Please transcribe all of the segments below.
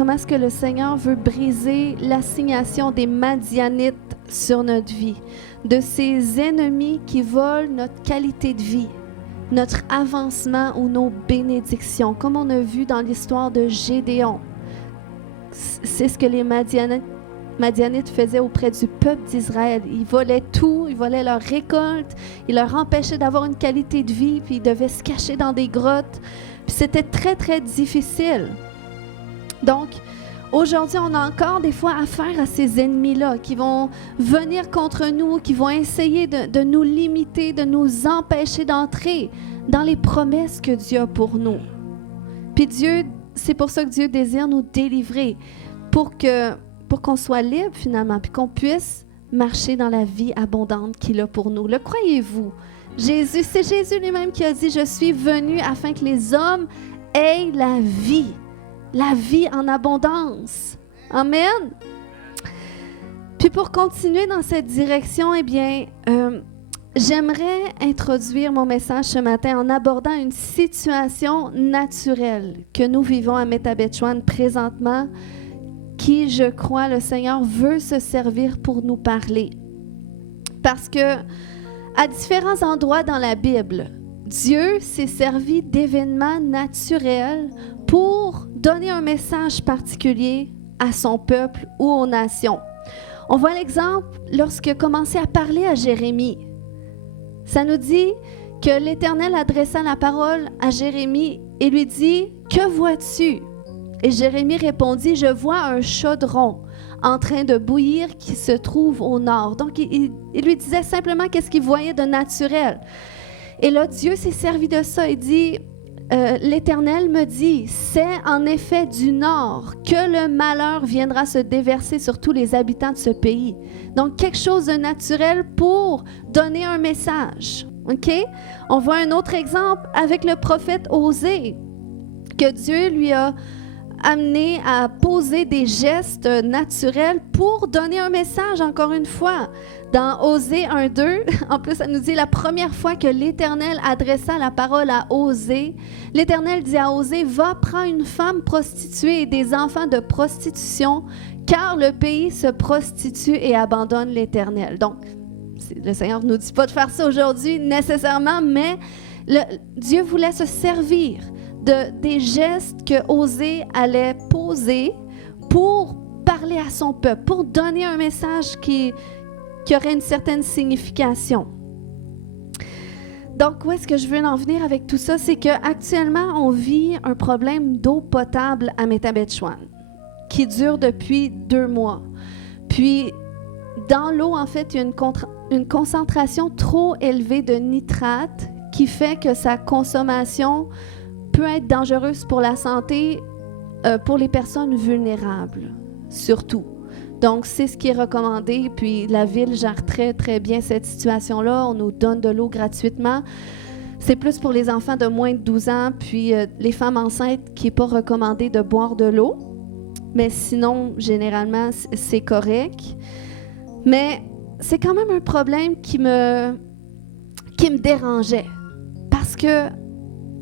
comment est-ce que le Seigneur veut briser l'assignation des Madianites sur notre vie, de ces ennemis qui volent notre qualité de vie, notre avancement ou nos bénédictions, comme on a vu dans l'histoire de Gédéon. C'est ce que les Madianites faisaient auprès du peuple d'Israël. Ils volaient tout, ils volaient leur récolte, ils leur empêchaient d'avoir une qualité de vie, puis ils devaient se cacher dans des grottes. Puis c'était très, très difficile. Donc, aujourd'hui, on a encore des fois affaire à ces ennemis-là qui vont venir contre nous, qui vont essayer de nous limiter, de nous empêcher d'entrer dans les promesses que Dieu a pour nous. Puis Dieu, c'est pour ça que Dieu désire nous délivrer, pour qu'on soit libre finalement, puis qu'on puisse marcher dans la vie abondante qu'il a pour nous. Le croyez-vous? C'est Jésus lui-même qui a dit « Je suis venu afin que les hommes aient la vie en abondance. » Amen. Puis pour continuer dans cette direction, eh bien, j'aimerais introduire mon message ce matin en abordant une situation naturelle que nous vivons à Métabetchouan présentement, qui, je crois, le Seigneur veut se servir pour nous parler. Parce que à différents endroits dans la Bible, Dieu s'est servi d'événements naturels pour donner un message particulier à son peuple ou aux nations. On voit l'exemple lorsqu'il a commencé à parler à Jérémie. Ça nous dit que l'Éternel adressa la parole à Jérémie et lui dit « Que vois-tu » Et Jérémie répondit « Je vois un chaudron en train de bouillir qui se trouve au nord. » Donc, il lui disait simplement qu'est-ce qu'il voyait de naturel. Et là, Dieu s'est servi de ça. Il dit l'Éternel me dit, c'est en effet du nord que le malheur viendra se déverser sur tous les habitants de ce pays. Donc, quelque chose de naturel pour donner un message. OK? On voit un autre exemple avec le prophète Osée, que Dieu lui a amené à poser des gestes naturels pour donner un message, encore une fois. Dans Osée 1:2, en plus, ça nous dit la première fois que l'Éternel adressa la parole à Osée, l'Éternel dit à Osée, « Va, prends une femme prostituée et des enfants de prostitution, car le pays se prostitue et abandonne l'Éternel. » Donc, le Seigneur ne nous dit pas de faire ça aujourd'hui nécessairement, mais Dieu voulait se servir des gestes que Osée allait poser pour parler à son peuple, pour donner un message qui aurait une certaine signification. Donc, où est-ce que je veux en venir avec tout ça? C'est qu'actuellement, on vit un problème d'eau potable à Métabetchouan qui dure depuis 2 mois. Puis, dans l'eau, en fait, il y a une concentration trop élevée de nitrate qui fait que sa consommation peut être dangereuse pour la santé, pour les personnes vulnérables, surtout. Donc, c'est ce qui est recommandé. Puis, la Ville gère très, très bien cette situation-là. On nous donne de l'eau gratuitement. C'est plus pour les enfants de moins de 12 ans, puis les femmes enceintes qui n'est pas recommandé de boire de l'eau. Mais sinon, généralement, c'est correct. Mais c'est quand même un problème qui me dérangeait. Parce que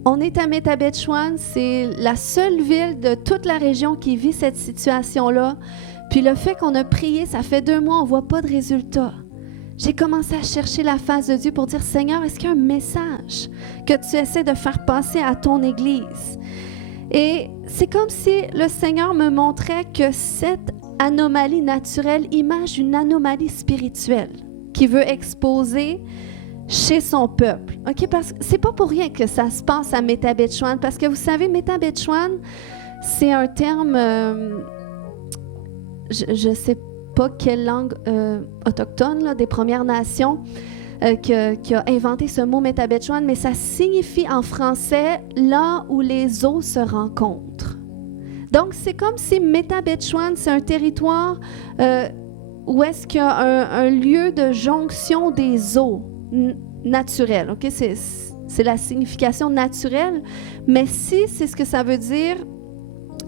on est à Métabetchouan, c'est la seule ville de toute la région qui vit cette situation-là. Puis le fait qu'on a prié, ça fait 2 mois, on ne voit pas de résultat. J'ai commencé à chercher la face de Dieu pour dire, Seigneur, est-ce qu'il y a un message que tu essaies de faire passer à ton Église? Et c'est comme si le Seigneur me montrait que cette anomalie naturelle image une anomalie spirituelle qui veut exposer chez son peuple. OK? Parce que c'est pas pour rien que ça se passe à Métabetchouan, parce que vous savez, Métabetchouan, c'est un terme... je ne sais pas quelle langue autochtone là, des Premières Nations qui a inventé ce mot Métabetchouan, mais ça signifie en français « là où les eaux se rencontrent ». Donc, c'est comme si Métabetchouan, c'est un territoire où est-ce qu'il y a un lieu de jonction des eaux naturelles. Okay? C'est la signification naturelle, mais si c'est ce que ça veut dire,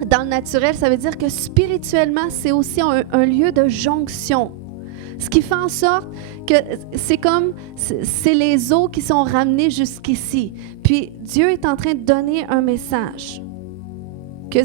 dans le naturel, ça veut dire que spirituellement, c'est aussi un lieu de jonction. Ce qui fait en sorte que c'est les eaux qui sont ramenées jusqu'ici. Puis Dieu est en train de donner un message. Que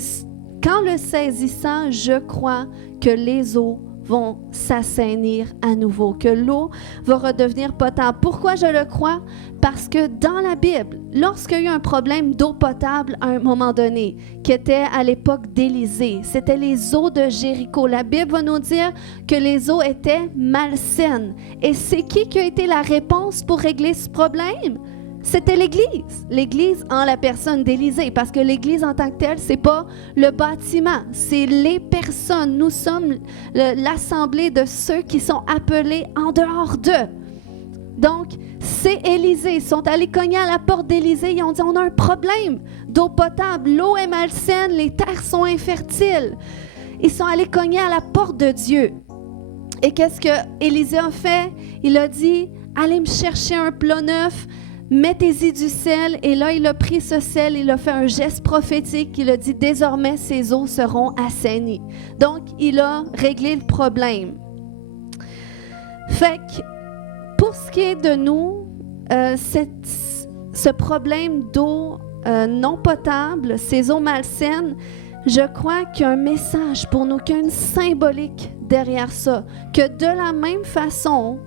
Qu'en le saisissant, je crois que les eaux vont s'assainir à nouveau, que l'eau va redevenir potable. Pourquoi je le crois? Parce que dans la Bible, lorsqu'il y a eu un problème d'eau potable à un moment donné, qui était à l'époque d'Élisée, c'était les eaux de Jéricho. La Bible va nous dire que les eaux étaient malsaines. Et c'est qui a été la réponse pour régler ce problème? C'était l'Église. L'Église en la personne d'Élisée, parce que l'Église en tant que telle, c'est pas le bâtiment, c'est les personnes. Nous sommes l'assemblée de ceux qui sont appelés en dehors d'eux. Donc, c'est Élisée. Ils sont allés cogner à la porte d'Élisée. Ils ont dit, on a un problème d'eau potable. L'eau est malsaine, les terres sont infertiles. Ils sont allés cogner à la porte de Dieu. Et qu'est-ce que Élisée a fait? Il a dit, allez me chercher un plat neuf, mettez-y du sel. Et là, il a pris ce sel, il a fait un geste prophétique. Il a dit, désormais, ces eaux seront assainies. Donc, il a réglé le problème. Fait que, pour ce qui est de nous, ce problème d'eau non potable, ces eaux malsaines, je crois qu'il y a un message pour nous, qu'il y a une symbolique derrière ça. Que de la même façon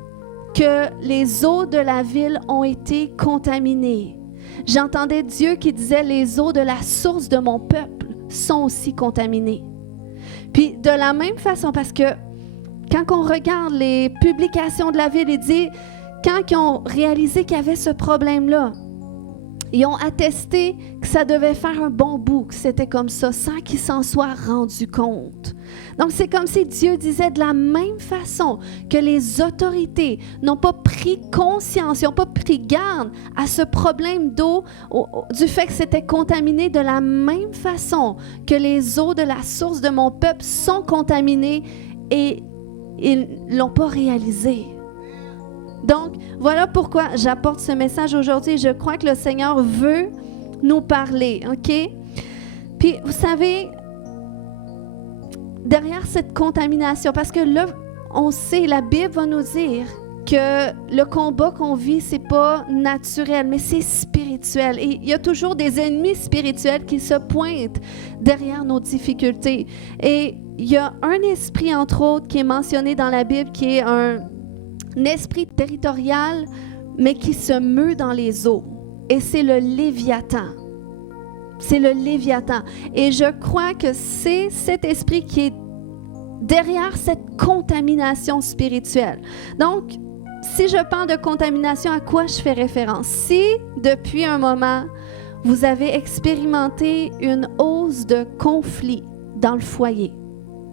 que les eaux de la ville ont été contaminées, j'entendais Dieu qui disait, les eaux de la source de mon peuple sont aussi contaminées. Puis de la même façon, parce que quand on regarde les publications de la ville, il dit, quand ils ont réalisé qu'il y avait ce problème-là, ils ont attesté que ça devait faire un bon bout, que c'était comme ça, sans qu'ils s'en soient rendus compte. Donc, c'est comme si Dieu disait, de la même façon que les autorités n'ont pas pris conscience, ils n'ont pas pris garde à ce problème d'eau, du fait que c'était contaminé, de la même façon que les eaux de la source de mon peuple sont contaminées et ils ne l'ont pas réalisé. Donc, voilà pourquoi j'apporte ce message aujourd'hui. Je crois que le Seigneur veut nous parler, OK? Puis, vous savez, derrière cette contamination, parce que là, on sait, la Bible va nous dire que le combat qu'on vit, c'est pas naturel, mais c'est spirituel. Et il y a toujours des ennemis spirituels qui se pointent derrière nos difficultés. Et il y a un esprit, entre autres, qui est mentionné dans la Bible, qui est un esprit territorial, mais qui se meut dans les eaux. Et c'est le Léviathan. C'est le Léviathan. Et je crois que c'est cet esprit qui est derrière cette contamination spirituelle. Donc, si je parle de contamination, à quoi je fais référence? Si, depuis un moment, vous avez expérimenté une hausse de conflit dans le foyer,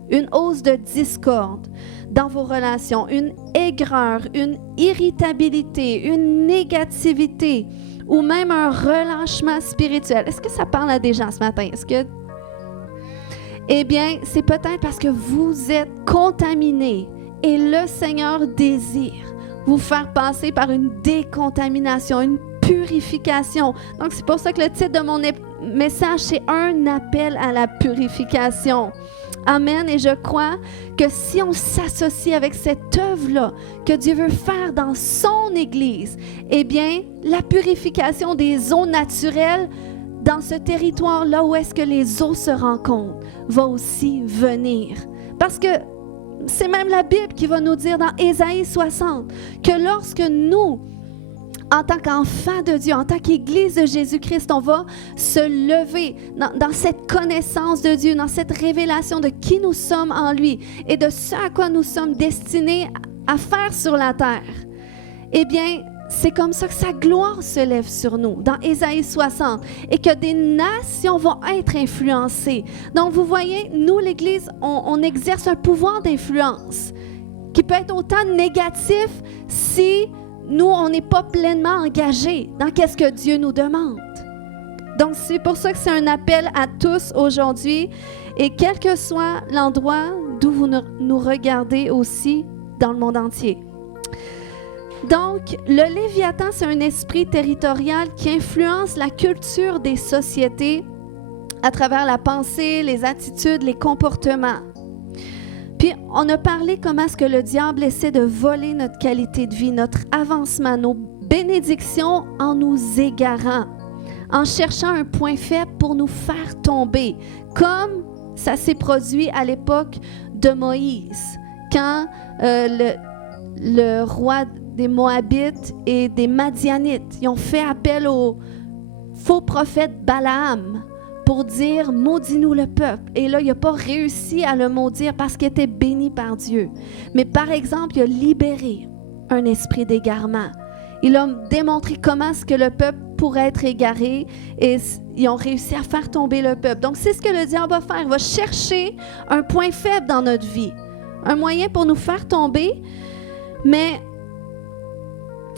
une hausse de discorde dans vos relations, une aigreur, une irritabilité, une négativité ou même un relâchement spirituel. Est-ce que ça parle à des gens ce matin? Eh bien, c'est peut-être parce que vous êtes contaminés et le Seigneur désire vous faire passer par une décontamination, une purification. Donc, c'est pour ça que le titre de mon message, c'est un appel à la purification. Amen. Et je crois que si on s'associe avec cette œuvre-là que Dieu veut faire dans son Église, eh bien, la purification des eaux naturelles dans ce territoire-là où est-ce que les eaux se rencontrent va aussi venir. Parce que c'est même la Bible qui va nous dire dans Ésaïe 60 que lorsque nous, en tant qu'enfants de Dieu, en tant qu'Église de Jésus-Christ, on va se lever dans cette connaissance de Dieu, dans cette révélation de qui nous sommes en lui et de ce à quoi nous sommes destinés à faire sur la terre. Eh bien, c'est comme ça que sa gloire se lève sur nous, dans Ésaïe 60, et que des nations vont être influencées. Donc, vous voyez, nous, l'Église, on exerce un pouvoir d'influence qui peut être autant négatif si nous, on n'est pas pleinement engagés dans qu'est-ce que Dieu nous demande. Donc, c'est pour ça que c'est un appel à tous aujourd'hui. Et quel que soit l'endroit d'où vous nous regardez aussi dans le monde entier. Donc, le Léviathan, c'est un esprit territorial qui influence la culture des sociétés à travers la pensée, les attitudes, les comportements. Puis, on a parlé comment est-ce que le diable essaie de voler notre qualité de vie, notre avancement, nos bénédictions en nous égarant, en cherchant un point faible pour nous faire tomber, comme ça s'est produit à l'époque de Moïse, quand le roi des Moabites et des Madianites, ils ont fait appel au faux prophète Balaam pour dire « Maudis-nous le peuple ». Et là, il n'a pas réussi à le maudire parce qu'il était béni par Dieu. Mais par exemple, il a libéré un esprit d'égarement. Il a démontré comment est-ce que le peuple pourrait être égaré et ils ont réussi à faire tomber le peuple. Donc, c'est ce que le diable va faire. Il va chercher un point faible dans notre vie, un moyen pour nous faire tomber, mais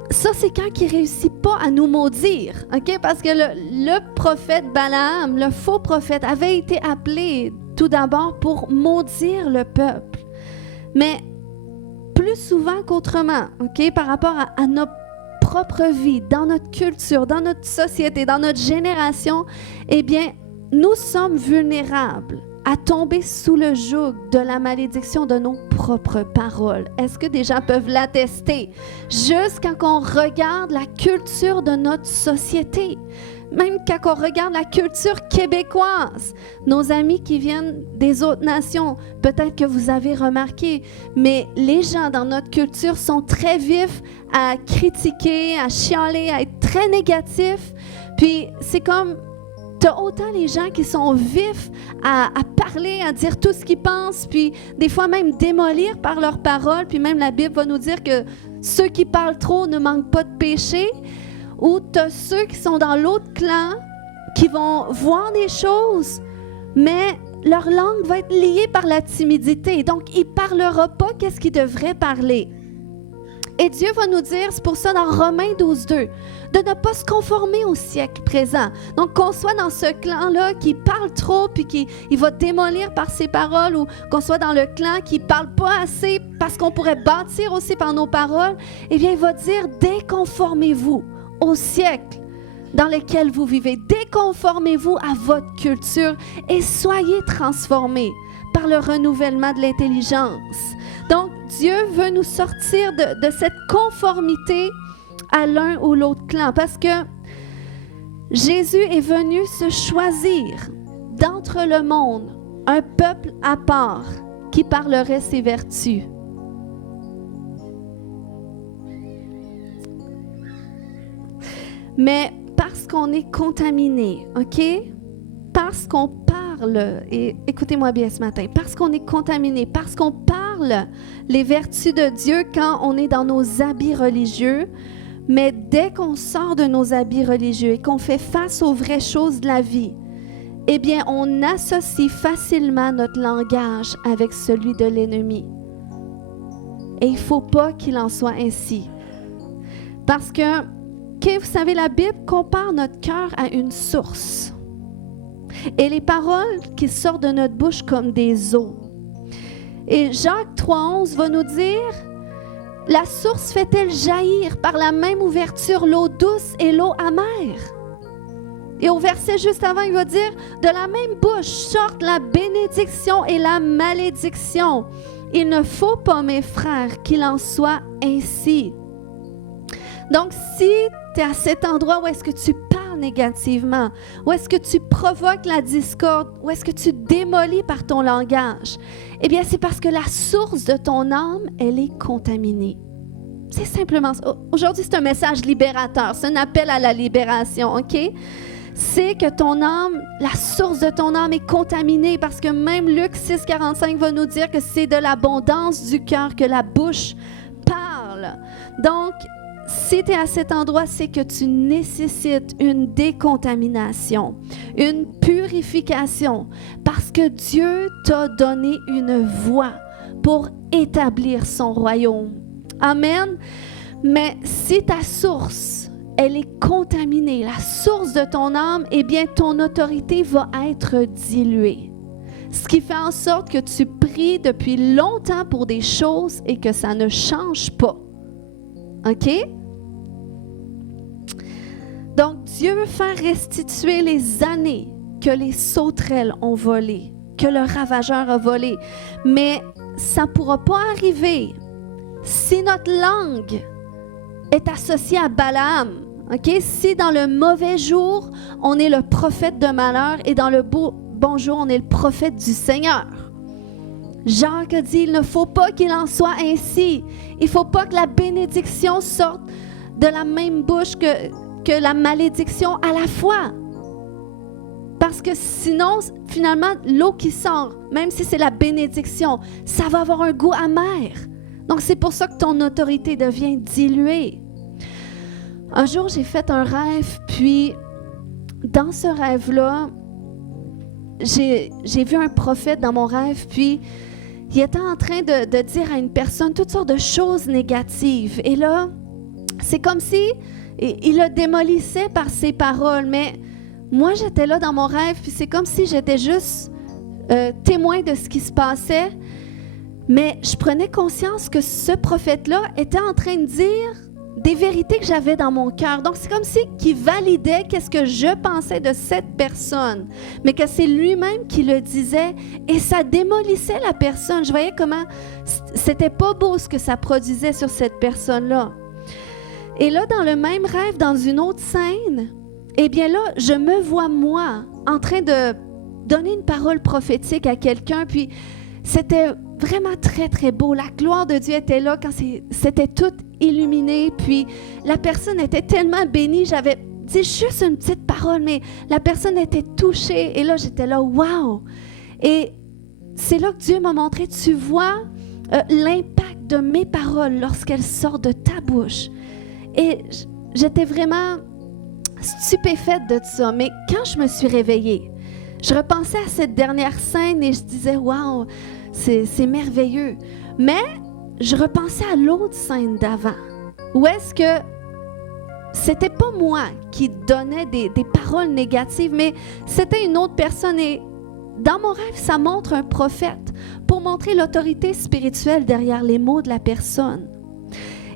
ça, c'est quand il ne réussit pas à nous maudire, ok? Parce que le prophète Balaam, le faux prophète, avait été appelé tout d'abord pour maudire le peuple. Mais plus souvent qu'autrement, ok? Par rapport à notre propre vie, dans notre culture, dans notre société, dans notre génération, eh bien, nous sommes vulnérables à tomber sous le joug de la malédiction de nos propres paroles. Est-ce que des gens peuvent l'attester? Juste quand on regarde la culture de notre société, même quand on regarde la culture québécoise, nos amis qui viennent des autres nations, peut-être que vous avez remarqué, mais les gens dans notre culture sont très vifs à critiquer, à chialer, à être très négatifs. Puis c'est comme tu as autant les gens qui sont vifs à parler, à dire tout ce qu'ils pensent, puis des fois même démolir par leurs paroles, puis même la Bible va nous dire que ceux qui parlent trop ne manquent pas de péché, ou tu as ceux qui sont dans l'autre clan, qui vont voir des choses, mais leur langue va être liée par la timidité, donc il ne parlera pas qu'est-ce qu'il devrait parler. Et Dieu va nous dire, c'est pour ça dans Romains 12:2, de ne pas se conformer au siècle présent. Donc qu'on soit dans ce clan-là qui parle trop puis qui il va démolir par ses paroles, ou qu'on soit dans le clan qui ne parle pas assez parce qu'on pourrait bâtir aussi par nos paroles, eh bien il va dire, déconformez-vous au siècle dans lequel vous vivez. Déconformez-vous à votre culture et soyez transformés par le renouvellement de l'intelligence. Donc, Dieu veut nous sortir de cette conformité à l'un ou l'autre clan, parce que Jésus est venu se choisir d'entre le monde un peuple à part qui parlerait ses vertus. Mais parce qu'on est contaminé, OK? Parce qu'on parle, et écoutez-moi bien ce matin, parce qu'on est contaminé, parce qu'on parle les vertus de Dieu quand on est dans nos habits religieux, mais dès qu'on sort de nos habits religieux et qu'on fait face aux vraies choses de la vie, eh bien, on associe facilement notre langage avec celui de l'ennemi. Et il ne faut pas qu'il en soit ainsi. Parce que, vous savez, la Bible compare notre cœur à une source. Et les paroles qui sortent de notre bouche comme des eaux. Et Jacques 3,11 va nous dire, « La source fait-elle jaillir par la même ouverture l'eau douce et l'eau amère? » Et au verset juste avant, il va dire, « De la même bouche sortent la bénédiction et la malédiction. Il ne faut pas, mes frères, qu'il en soit ainsi. » Donc, si tu es à cet endroit où est-ce que tu parles négativement, où est-ce que tu provoques la discorde, où est-ce que tu démolis par ton langage, eh bien, c'est parce que la source de ton âme, elle est contaminée. C'est simplement ça. Aujourd'hui, c'est un message libérateur, c'est un appel à la libération, OK? C'est que ton âme, la source de ton âme est contaminée, parce que même Luc 6,45 va nous dire que c'est de l'abondance du cœur que la bouche parle. Donc, si tu es à cet endroit, c'est que tu nécessites une décontamination, une purification, parce que Dieu t'a donné une voie pour établir son royaume. Amen. Mais si ta source, elle est contaminée, la source de ton âme, eh bien ton autorité va être diluée. Ce qui fait en sorte que tu pries depuis longtemps pour des choses et que ça ne change pas. OK? Donc, Dieu veut faire restituer les années que les sauterelles ont volées, que le ravageur a volées. Mais ça ne pourra pas arriver si notre langue est associée à Balaam. Okay? Si dans le mauvais jour, on est le prophète de malheur et dans le bon bonjour, on est le prophète du Seigneur. Jacques a dit, il ne faut pas qu'il en soit ainsi. Il ne faut pas que la bénédiction sorte de la même bouche que la malédiction à la fois. Parce que sinon, finalement, l'eau qui sort, même si c'est la bénédiction, ça va avoir un goût amer. Donc, c'est pour ça que ton autorité devient diluée. Un jour, j'ai fait un rêve, puis dans ce rêve-là, j'ai vu un prophète dans mon rêve, puis il était en train de dire à une personne toutes sortes de choses négatives. Et là, c'est comme si il le démolissait par ses paroles, mais moi, j'étais là dans mon rêve, puis c'est comme si j'étais juste témoin de ce qui se passait, mais je prenais conscience que ce prophète-là était en train de dire des vérités que j'avais dans mon cœur. Donc, c'est comme si qu'il validait qu'est-ce que je pensais de cette personne, mais que c'est lui-même qui le disait, et ça démolissait la personne. Je voyais comment c'était pas beau ce que ça produisait sur cette personne-là. Et là, dans le même rêve, dans une autre scène, eh bien là, je me vois moi en train de donner une parole prophétique à quelqu'un, puis c'était vraiment très, très beau. La gloire de Dieu était là quand c'était tout illuminé, puis la personne était tellement bénie. J'avais dit juste une petite parole, mais la personne était touchée, et là, j'étais là, wow! Et c'est là que Dieu m'a montré, tu vois l'impact de mes paroles lorsqu'elles sortent de ta bouche. Et j'étais vraiment stupéfaite de ça. Mais quand je me suis réveillée, je repensais à cette dernière scène et je disais, wow, c'est merveilleux. Mais je repensais à l'autre scène d'avant, où est-ce que c'était pas moi qui donnais des paroles négatives, mais c'était une autre personne. Et dans mon rêve, ça montre un prophète pour montrer l'autorité spirituelle derrière les mots de la personne.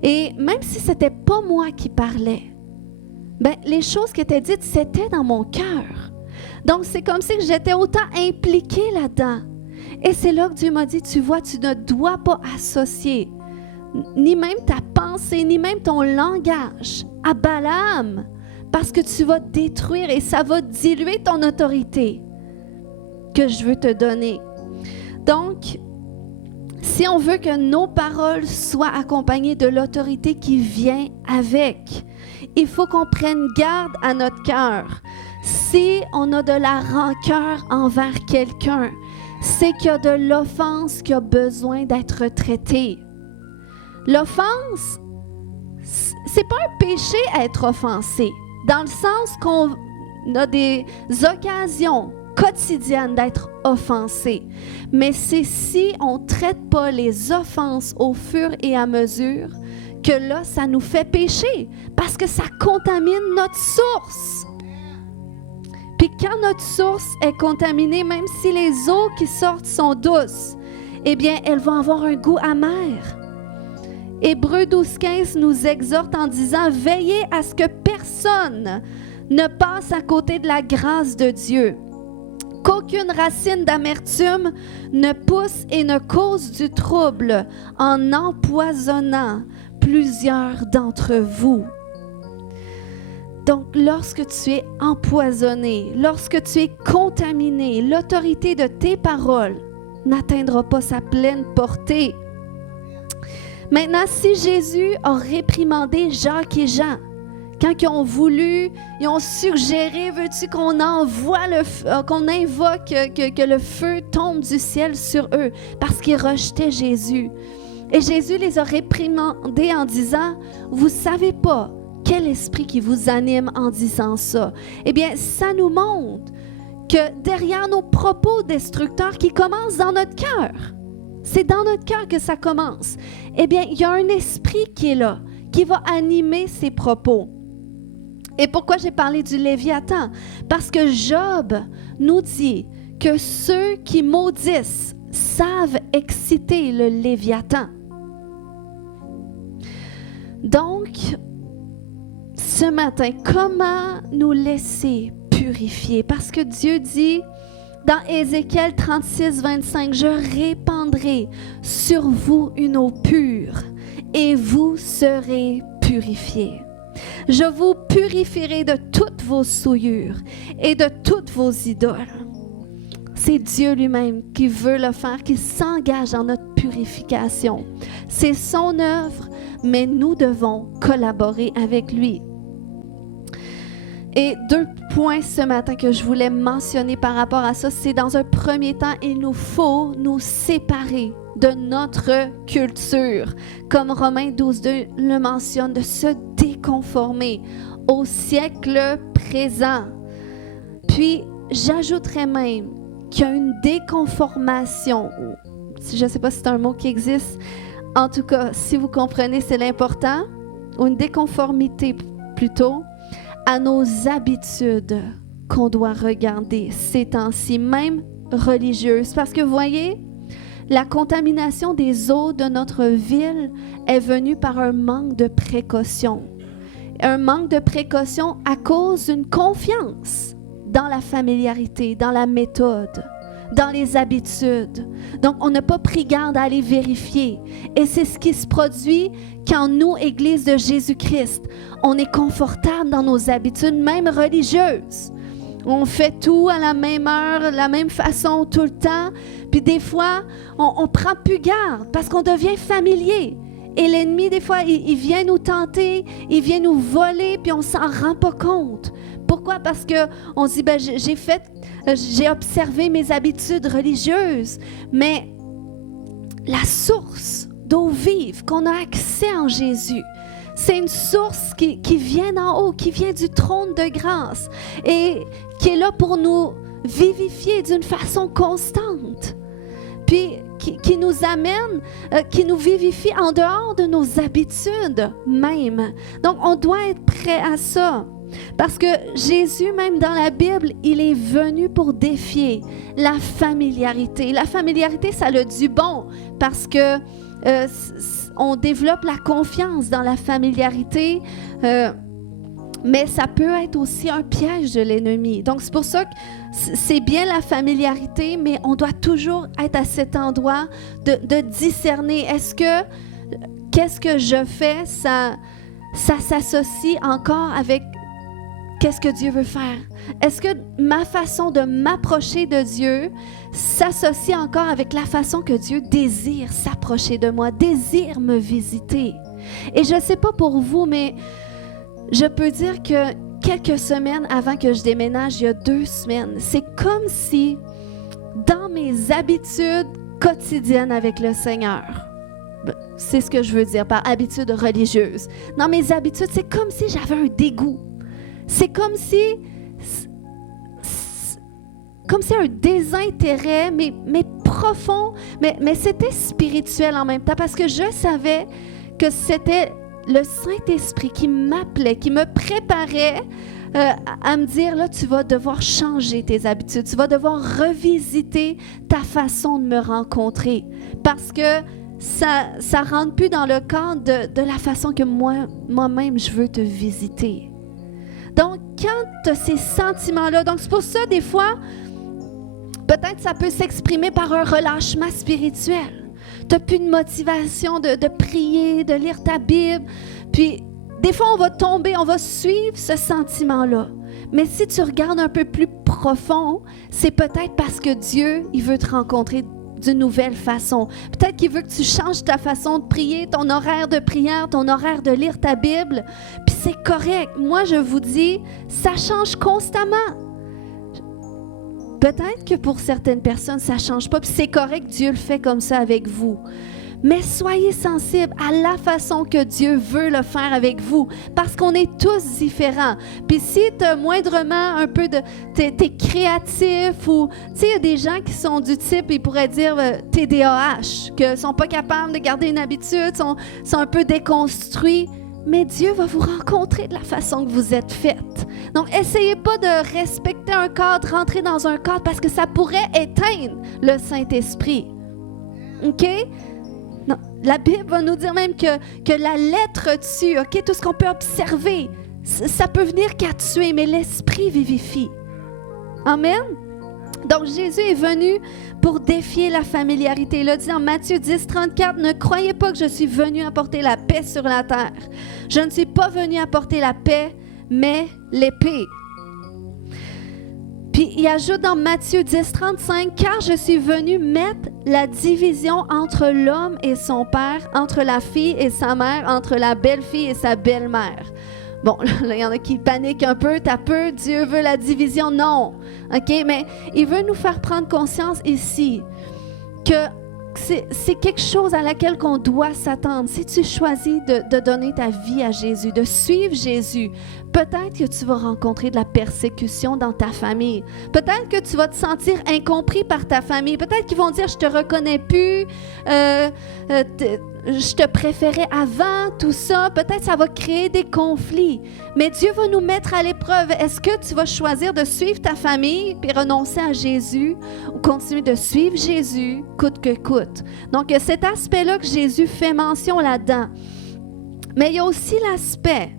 Et même si c'était pas moi qui parlais, ben, les choses qui étaient dites, c'était dans mon cœur. Donc, c'est comme si j'étais autant impliquée là-dedans. Et c'est là que Dieu m'a dit, tu vois, tu ne dois pas associer ni même ta pensée, ni même ton langage à Balaam, parce que tu vas détruire et ça va diluer ton autorité que je veux te donner. Donc, si on veut que nos paroles soient accompagnées de l'autorité qui vient avec, il faut qu'on prenne garde à notre cœur. Si on a de la rancœur envers quelqu'un, c'est qu'il y a de l'offense qui a besoin d'être traitée. L'offense, c'est pas un péché à être offensé, dans le sens qu'on a des occasions quotidiennes d'être offensé. Mais c'est si on ne traite pas les offenses au fur et à mesure que là, ça nous fait pécher, parce que ça contamine notre source. Puis quand notre source est contaminée, même si les eaux qui sortent sont douces, eh bien, elles vont avoir un goût amer. Hébreux 12:15 nous exhorte en disant « Veillez à ce que personne ne passe à côté de la grâce de Dieu, qu'aucune racine d'amertume ne pousse et ne cause du trouble en empoisonnant plusieurs d'entre vous. » Donc, lorsque tu es empoisonné, lorsque tu es contaminé, l'autorité de tes paroles n'atteindra pas sa pleine portée. Maintenant, si Jésus a réprimandé Jacques et Jean, quand ils ont voulu, ils ont suggéré, veux-tu qu'on envoie qu'on invoque que le feu tombe du ciel sur eux, parce qu'ils rejetaient Jésus. Et Jésus les a réprimandés en disant, vous ne savez pas quel esprit qui vous anime en disant ça. Eh bien, ça nous montre que derrière nos propos destructeurs qui commencent dans notre cœur, c'est dans notre cœur que ça commence, eh bien, il y a un esprit qui est là, qui va animer ces propos. Et pourquoi j'ai parlé du Léviathan? Parce que Job nous dit que ceux qui maudissent savent exciter le Léviathan. Donc, ce matin, comment nous laisser purifier? Parce que Dieu dit dans Ézéchiel 36, 25, « Je répandrai sur vous une eau pure et vous serez purifiés. Je vous purifierai de toutes vos souillures et de toutes vos idoles. » C'est Dieu lui-même qui veut le faire, qui s'engage dans notre purification. C'est son œuvre, mais nous devons collaborer avec lui. Et 2 points ce matin que je voulais mentionner par rapport à ça, c'est dans un premier temps, il nous faut nous séparer de notre culture. Comme Romains 12:2 le mentionne, de se déconformer au siècle présent. Puis, j'ajouterais même qu'il y a une déconformation. Je ne sais pas si c'est un mot qui existe. En tout cas, si vous comprenez, c'est l'important. Ou une déconformité plutôt à nos habitudes qu'on doit regarder ces temps-ci, même religieuses. Parce que vous voyez, la contamination des eaux de notre ville est venue par un manque de précaution. Un manque de précaution à cause d'une confiance dans la familiarité, dans la méthode, dans les habitudes. Donc, on n'a pas pris garde à aller vérifier. Et c'est ce qui se produit quand nous, Église de Jésus-Christ, on est confortable dans nos habitudes, même religieuses. On fait tout à la même heure, la même façon, tout le temps. Puis des fois, on ne prend plus garde parce qu'on devient familier. Et l'ennemi, des fois, il vient nous tenter, il vient nous voler, puis on ne s'en rend pas compte. Pourquoi? Parce qu'on se dit, j'ai observé mes habitudes religieuses, mais la source d'eau vive qu'on a accès en Jésus, c'est une source qui vient d'en haut, qui vient du trône de grâce et qui est là pour nous vivifier d'une façon constante. Puis qui nous amène, qui nous vivifie en dehors de nos habitudes même. Donc, on doit être prêt à ça. Parce que Jésus, même dans la Bible, il est venu pour défier la familiarité. La familiarité, ça a du bon parce que on développe la confiance dans la familiarité, mais ça peut être aussi un piège de l'ennemi. Donc, c'est pour ça que c'est bien la familiarité, mais on doit toujours être à cet endroit de discerner. Qu'est-ce que je fais, ça s'associe encore avec qu'est-ce que Dieu veut faire? Est-ce que ma façon de m'approcher de Dieu s'associe encore avec la façon que Dieu désire s'approcher de moi, désire me visiter? Et je ne sais pas pour vous, mais je peux dire que quelques semaines avant que je déménage, il y a 2 semaines, c'est comme si dans mes habitudes quotidiennes avec le Seigneur, c'est ce que je veux dire par habitude religieuse, dans mes habitudes, c'est comme si j'avais un dégoût. C'est comme si un désintérêt, mais profond, mais c'était spirituel en même temps, parce que je savais que c'était le Saint-Esprit qui m'appelait, qui me préparait à me dire, là, tu vas devoir changer tes habitudes, tu vas devoir revisiter ta façon de me rencontrer, parce que ça ne rentre plus dans le cadre de la façon que moi-même, je veux te visiter. Donc, quand tu as ces sentiments-là, donc c'est pour ça, des fois, peut-être ça peut s'exprimer par un relâchement spirituel. Tu n'as plus de motivation de prier, de lire ta Bible. Puis, des fois, on va tomber, on va suivre ce sentiment-là. Mais si tu regardes un peu plus profond, c'est peut-être parce que Dieu, il veut te rencontrer d'une nouvelle façon. Peut-être qu'il veut que tu changes ta façon de prier, ton horaire de prière, ton horaire de lire ta Bible. Puis c'est correct. Moi, je vous dis, ça change constamment. Peut-être que pour certaines personnes, ça ne change pas. Puis c'est correct, Dieu le fait comme ça avec vous. Mais soyez sensibles à la façon que Dieu veut le faire avec vous, parce qu'on est tous différents. Puis si tu as moindrement un peu t'es créatif, ou tu sais, il y a des gens qui sont du type, ils pourraient dire TDAH, que sont pas capables de garder une habitude, sont un peu déconstruits. Mais Dieu va vous rencontrer de la façon que vous êtes faite. Donc, essayez pas de respecter un cadre, rentrer dans un cadre, parce que ça pourrait éteindre le Saint-Esprit. OK? Non, la Bible va nous dire même que la lettre tue, OK? Tout ce qu'on peut observer, ça peut venir qu'à tuer, mais l'Esprit vivifie. Amen? Donc, Jésus est venu pour défier la familiarité. Il a dit en Matthieu 10, 34, « Ne croyez pas que je suis venu apporter la paix sur la terre. Je ne suis pas venu apporter la paix, mais l'épée. » Puis il ajoute dans Matthieu 10, 35, « Car je suis venu mettre la division entre l'homme et son père, entre la fille et sa mère, entre la belle-fille et sa belle-mère. » Bon, là, il y en a qui paniquent un peu, t'as peur, Dieu veut la division. Non, OK? Mais il veut nous faire prendre conscience ici que c'est quelque chose à laquelle on doit s'attendre. Si tu choisis de donner ta vie à Jésus, de suivre Jésus, peut-être que tu vas rencontrer de la persécution dans ta famille. Peut-être que tu vas te sentir incompris par ta famille. Peut-être qu'ils vont dire « je te reconnais plus, je te préférais avant », tout ça. Peut-être ça va créer des conflits. Mais Dieu va nous mettre à l'épreuve. Est-ce que tu vas choisir de suivre ta famille puis renoncer à Jésus ou continuer de suivre Jésus coûte que coûte? Donc, il y a cet aspect-là que Jésus fait mention là-dedans. Mais il y a aussi l'aspect,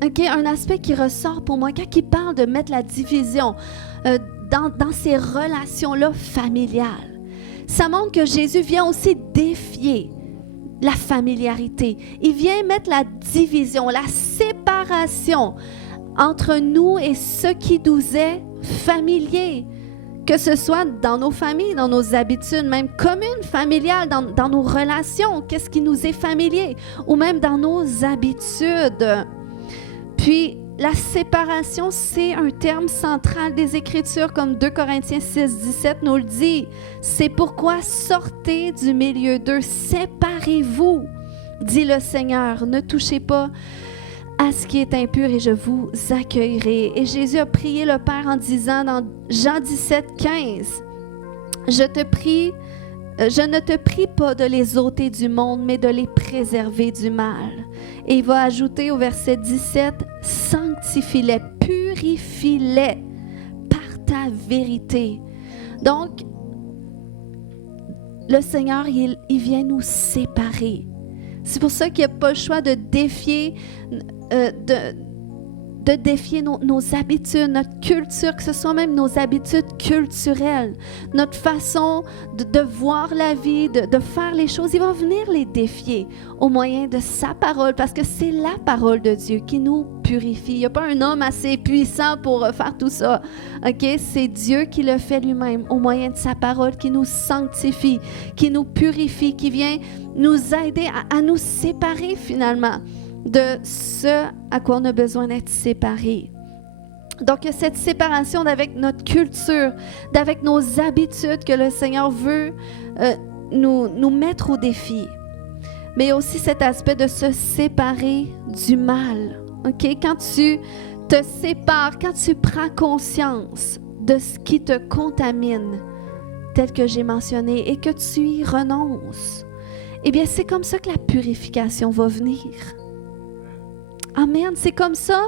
un aspect qui ressort pour moi quand il parle de mettre la division dans ces relations-là familiales. Ça montre que Jésus vient aussi défier la familiarité. Il vient mettre la division, la séparation entre nous et ce qui nous est familier, que ce soit dans nos familles, dans nos habitudes, même communes, familiales, dans nos relations, qu'est-ce qui nous est familier, ou même dans nos habitudes. Puis, la séparation, c'est un terme central des Écritures, comme 2 Corinthiens 6, 17 nous le dit. C'est pourquoi sortez du milieu d'eux, séparez-vous, dit le Seigneur. Ne touchez pas à ce qui est impur et je vous accueillerai. Et Jésus a prié le Père en disant dans Jean 17, 15, « Je ne te prie pas de les ôter du monde, mais de les préserver du mal. » Et il va ajouter au verset 17, « Sanctifie-les, purifie-les par ta vérité. » Donc, le Seigneur, il vient nous séparer. C'est pour ça qu'il n'y a pas le choix de défier, de défier nos habitudes, notre culture, que ce soit même nos habitudes culturelles, notre façon de voir la vie, de faire les choses. Il va venir les défier au moyen de sa parole, parce que c'est la parole de Dieu qui nous purifie. Il n'y a pas un homme assez puissant pour faire tout ça. Okay? C'est Dieu qui le fait lui-même au moyen de sa parole, qui nous sanctifie, qui nous purifie, qui vient nous aider à nous séparer finalement de ce à quoi on a besoin d'être séparés. Donc, il y a cette séparation d'avec notre culture, d'avec nos habitudes que le Seigneur veut nous mettre au défi. Mais il y a aussi cet aspect de se séparer du mal. Okay? Quand tu te sépares, quand tu prends conscience de ce qui te contamine, tel que j'ai mentionné, et que tu y renonces, eh bien, c'est comme ça que la purification va venir. Amen. C'est comme ça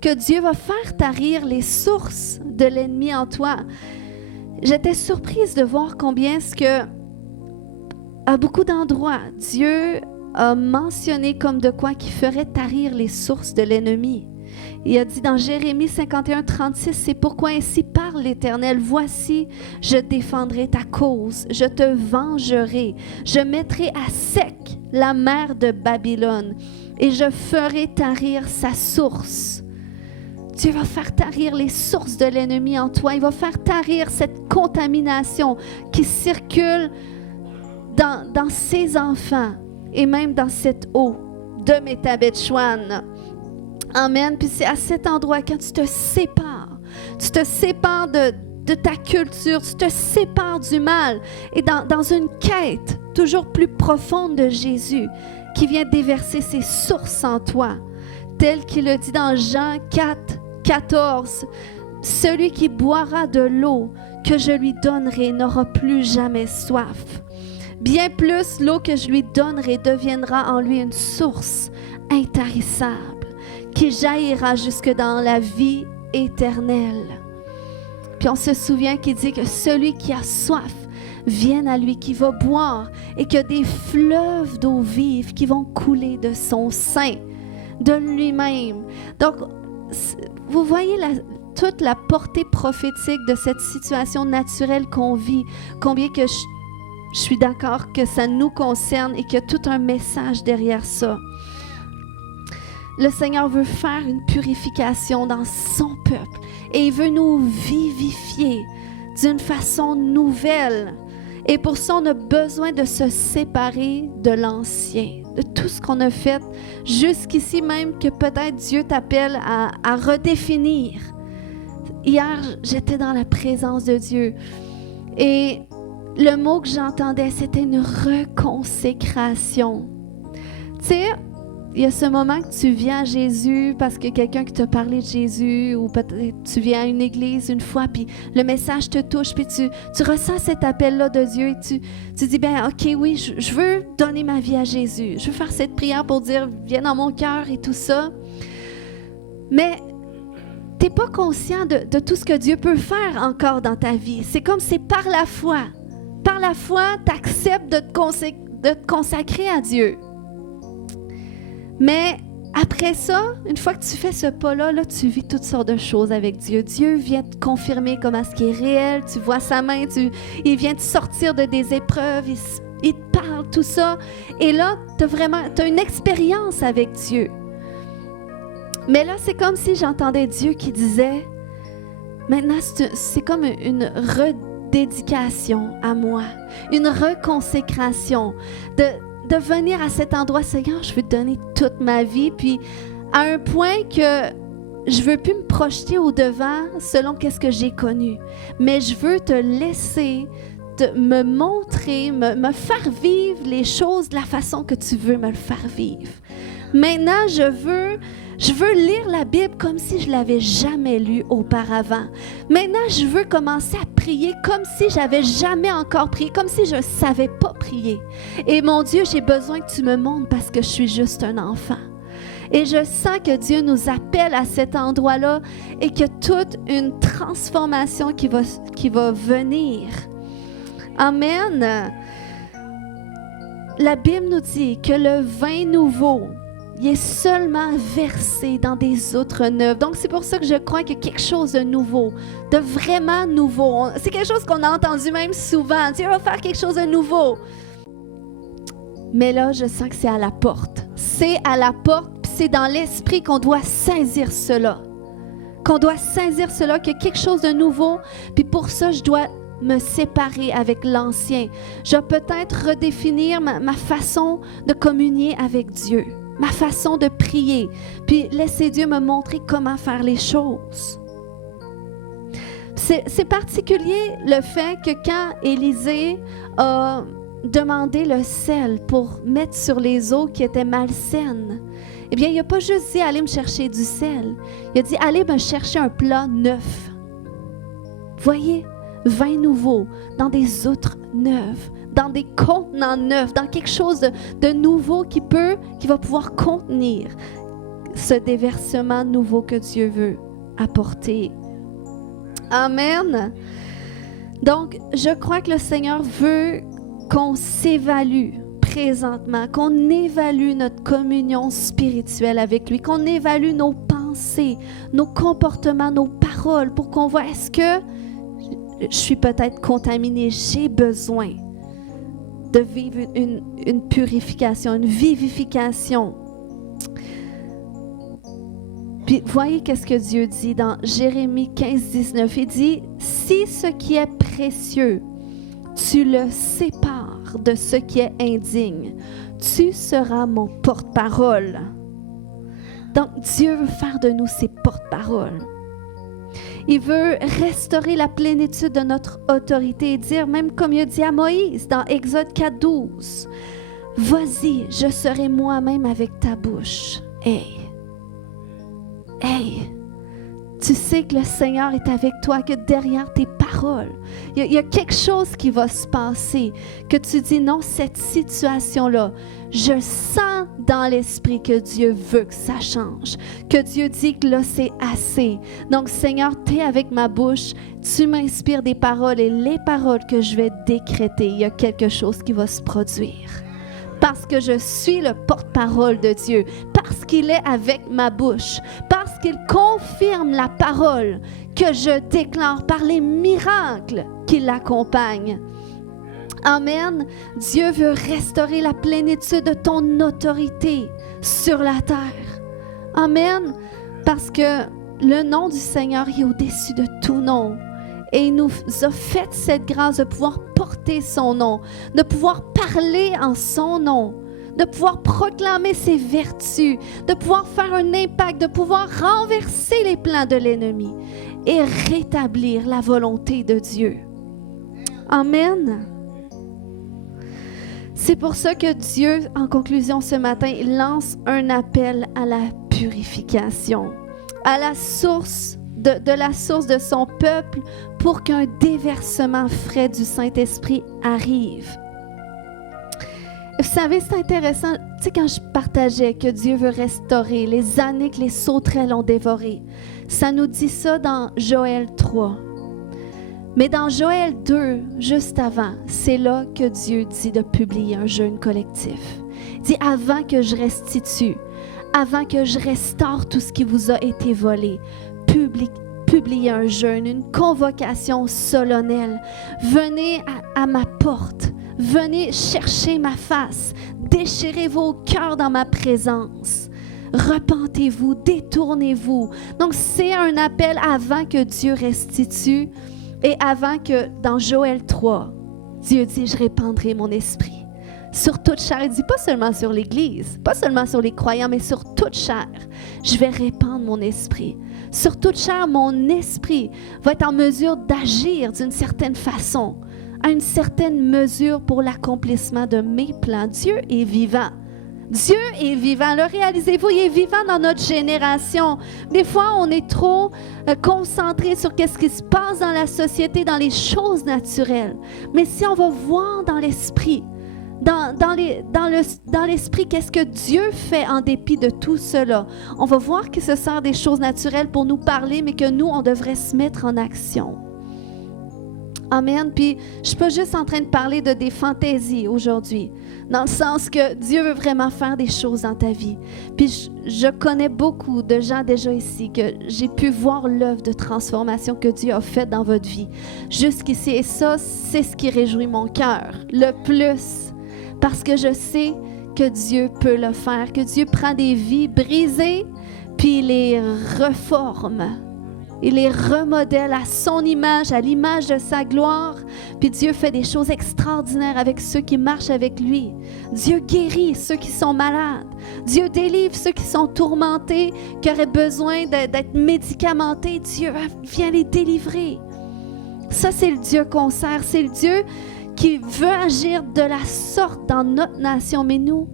que Dieu va faire tarir les sources de l'ennemi en toi. J'étais surprise de voir combien est-ce que, à beaucoup d'endroits, Dieu a mentionné comme de quoi qui ferait tarir les sources de l'ennemi. Il a dit dans Jérémie 51, 36, « C'est pourquoi ainsi parle l'Éternel, voici, je défendrai ta cause, je te vengerai, je mettrai à sec la mer de Babylone, et je ferai tarir sa source. » Dieu va faire tarir les sources de l'ennemi en toi. Il va faire tarir cette contamination qui circule dans ses enfants et même dans cette eau de Métabetchouane. Amen. Puis c'est à cet endroit, quand tu te sépares de ta culture, tu te sépares du mal et dans une quête toujours plus profonde de Jésus qui vient déverser ses sources en toi, tel qu'il le dit dans Jean 4, 14. « Celui qui boira de l'eau que je lui donnerai n'aura plus jamais soif. Bien plus, l'eau que je lui donnerai deviendra en lui une source intarissable qui jaillira jusque dans la vie éternelle. » Puis on se souvient qu'il dit que celui qui a soif vienne à lui, qui va boire, et que des fleuves d'eau vive qui vont couler de son sein, de lui-même. Donc, vous voyez toute la portée prophétique de cette situation naturelle qu'on vit, combien que je suis d'accord que ça nous concerne et qu'il y a tout un message derrière ça. le Seigneur veut faire une purification dans son peuple et il veut nous vivifier d'une façon nouvelle. Et pour ça, on a besoin de se séparer de l'ancien, de tout ce qu'on a fait jusqu'ici, même que peut-être Dieu t'appelle à redéfinir. Hier, j'étais dans la présence de Dieu et le mot que j'entendais, c'était une reconsécration. Tu sais, il y a ce moment que tu viens à Jésus parce que quelqu'un qui t'a parlé de Jésus ou peut-être tu viens à une église une fois puis le message te touche puis tu ressens cet appel-là de Dieu et tu dis, ben ok, oui, je veux donner ma vie à Jésus. Je veux faire cette prière pour dire, viens dans mon cœur et tout ça. Mais tu n'es pas conscient de tout ce que Dieu peut faire encore dans ta vie. C'est comme c'est par la foi. Par la foi, tu acceptes de te consacrer à Dieu. Mais après ça, une fois que tu fais ce pas-là, là, tu vis toutes sortes de choses avec Dieu. Dieu vient te confirmer comment ce qui est réel. Tu vois sa main, il vient te sortir de des épreuves, il te parle, tout ça. Et là, tu as une expérience avec Dieu. Mais là, c'est comme si j'entendais Dieu qui disait, maintenant, c'est comme une redédication à moi, une reconsécration de venir à cet endroit, Seigneur, je veux te donner toute ma vie, puis à un point que je veux plus me projeter au devant selon qu'est-ce que j'ai connu, mais je veux te laisser me montrer, me faire vivre les choses de la façon que tu veux me le faire vivre. Maintenant, je veux lire la Bible comme si je l'avais jamais lue auparavant. Maintenant, je veux commencer à prier comme si j'avais jamais encore prié, comme si je savais pas prier. Et mon Dieu, j'ai besoin que tu me montres parce que je suis juste un enfant. Et je sens que Dieu nous appelle à cet endroit-là et que toute une transformation qui va venir. Amen. La Bible nous dit que le vin nouveau, il est seulement versé dans des outres neuves. Donc, c'est pour ça que je crois qu'il y a quelque chose de nouveau, de vraiment nouveau. C'est quelque chose qu'on a entendu même souvent. Dieu va faire quelque chose de nouveau. Mais là, je sens que c'est à la porte. C'est à la porte, puis c'est dans l'esprit qu'on doit saisir cela. Qu'on doit saisir cela, qu'il y a quelque chose de nouveau. Puis pour ça, je dois me séparer avec l'ancien. Je dois peut-être redéfinir ma façon de communier avec Dieu. Ma façon de prier, puis laisser Dieu me montrer comment faire les choses. C'est particulier le fait que quand Élisée a demandé le sel pour mettre sur les eaux qui étaient malsaines, eh bien, il n'a pas juste dit « allez me chercher du sel ». Il a dit « allez me chercher un plat neuf ». Voyez, vin nouveau, dans des outres neuves, dans des contenants neufs, dans quelque chose de nouveau qui va pouvoir contenir ce déversement nouveau que Dieu veut apporter. Amen. Donc, je crois que le Seigneur veut qu'on s'évalue présentement, qu'on évalue notre communion spirituelle avec lui, qu'on évalue nos pensées, nos comportements, nos paroles, pour qu'on voit est-ce que je suis peut-être contaminée, j'ai besoin de vivre une purification, une vivification. Puis voyez qu'est-ce que Dieu dit dans Jérémie 15, 19. Il dit, « Si ce qui est précieux, tu le sépares de ce qui est indigne, tu seras mon porte-parole. » Donc Dieu veut faire de nous ses porte-paroles. Il veut restaurer la plénitude de notre autorité et dire, même comme il a dit à Moïse dans Exode 4, 12, « Vas-y, je serai moi-même avec ta bouche. » Hey, tu sais que le Seigneur est avec toi, que derrière tes paroles, il y a quelque chose qui va se passer, que tu dis, non, cette situation-là, je sens dans l'esprit que Dieu veut que ça change, que Dieu dit que là, c'est assez. Donc, Seigneur, tu es avec ma bouche, tu m'inspires des paroles et les paroles que je vais décréter, il y a quelque chose qui va se produire. Parce que je suis le porte-parole de Dieu, parce qu'il est avec ma bouche, parce qu'il confirme la parole que je déclare par les miracles qui l'accompagnent. Amen. Dieu veut restaurer la plénitude de ton autorité sur la terre. Amen. Parce que le nom du Seigneur est au-dessus de tout nom. Et il nous a fait cette grâce de pouvoir porter son nom, de pouvoir parler en son nom, de pouvoir proclamer ses vertus, de pouvoir faire un impact, de pouvoir renverser les plans de l'ennemi et rétablir la volonté de Dieu. Amen. C'est pour ça que Dieu, en conclusion ce matin, lance un appel à la purification, à la source de la source de son peuple pour qu'un déversement frais du Saint-Esprit arrive. Vous savez, c'est intéressant, tu sais, quand je partageais que Dieu veut restaurer les années que les sauterelles ont dévorées, ça nous dit ça dans Joël 3. Mais dans Joël 2, juste avant, c'est là que Dieu dit de publier un jeûne collectif. Il dit, avant que je restitue, avant que je restaure tout ce qui vous a été volé, publiez un jeûne, une convocation solennelle. Venez à ma porte, venez chercher ma face, déchirez vos cœurs dans ma présence. Repentez-vous, détournez-vous. Donc c'est un appel avant que Dieu restitue et avant que dans Joël 3, Dieu dit, je répandrai mon esprit sur toute chair. Il dit pas seulement sur l'Église, pas seulement sur les croyants, mais sur toute chair. Je vais répandre mon esprit. Sur toute chair, mon esprit va être en mesure d'agir d'une certaine façon, à une certaine mesure pour l'accomplissement de mes plans. Dieu est vivant. Dieu est vivant. Le réalisez-vous, il est vivant dans notre génération. Des fois, on est trop concentré sur ce qui se passe dans la société, dans les choses naturelles. Mais si on va voir dans l'esprit, dans l'esprit, qu'est-ce que Dieu fait en dépit de tout cela? On va voir que ce sert des choses naturelles pour nous parler, mais que nous, on devrait se mettre en action. Amen. Puis, je ne suis pas juste en train de parler de des fantaisies aujourd'hui, dans le sens que Dieu veut vraiment faire des choses dans ta vie. Puis, je connais beaucoup de gens déjà ici que j'ai pu voir l'œuvre de transformation que Dieu a faite dans votre vie jusqu'ici. Et ça, c'est ce qui réjouit mon cœur le plus. Parce que je sais que Dieu peut le faire, que Dieu prend des vies brisées, puis il les reforme. Il les remodèle à son image, à l'image de sa gloire. Puis Dieu fait des choses extraordinaires avec ceux qui marchent avec lui. Dieu guérit ceux qui sont malades. Dieu délivre ceux qui sont tourmentés, qui auraient besoin d'être médicamentés. Dieu vient les délivrer. Ça, c'est le Dieu qu'on sert. C'est le Dieu qui veut agir de la sorte dans notre nation. Mais nous,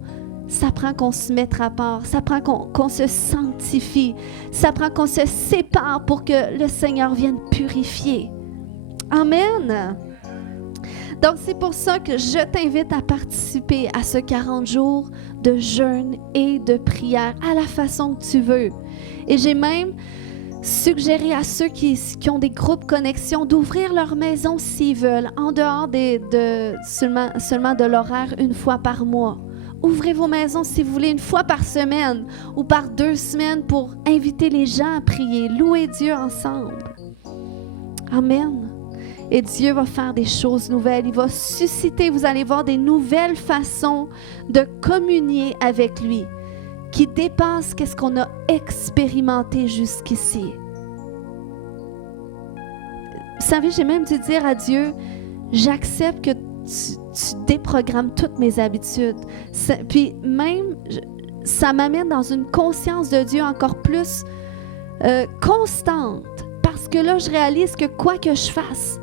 ça prend qu'on se mette à part, ça prend qu'on se sanctifie, ça prend qu'on se sépare pour que le Seigneur vienne purifier. Amen. Donc, c'est pour ça que je t'invite à participer à ce 40 jours de jeûne et de prière à la façon que tu veux. Et j'ai même suggérer à ceux qui ont des groupes connexion d'ouvrir leur maison s'ils veulent, en dehors seulement de l'horaire une fois par mois. Ouvrez vos maisons si vous voulez une fois par semaine ou par 2 semaines pour inviter les gens à prier, louer Dieu ensemble. Amen. Et Dieu va faire des choses nouvelles. Il va susciter, vous allez voir, des nouvelles façons de communier avec lui, qui dépasse ce qu'on a expérimenté jusqu'ici. Vous savez, j'ai même dû dire à Dieu, j'accepte que tu déprogrammes toutes mes habitudes. Puis même, ça m'amène dans une conscience de Dieu encore plus constante. Parce que là, je réalise que quoi que je fasse,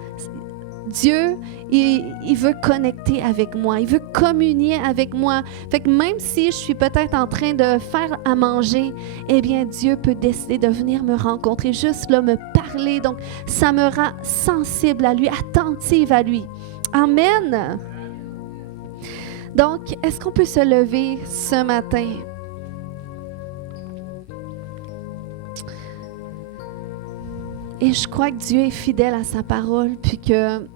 Dieu, il veut connecter avec moi, il veut communier avec moi. Fait que même si je suis peut-être en train de faire à manger, eh bien Dieu peut décider de venir me rencontrer, juste là, me parler. Donc, ça me rend sensible à lui, attentive à lui. Amen. Donc, est-ce qu'on peut se lever ce matin? Et je crois que Dieu est fidèle à sa parole, puis que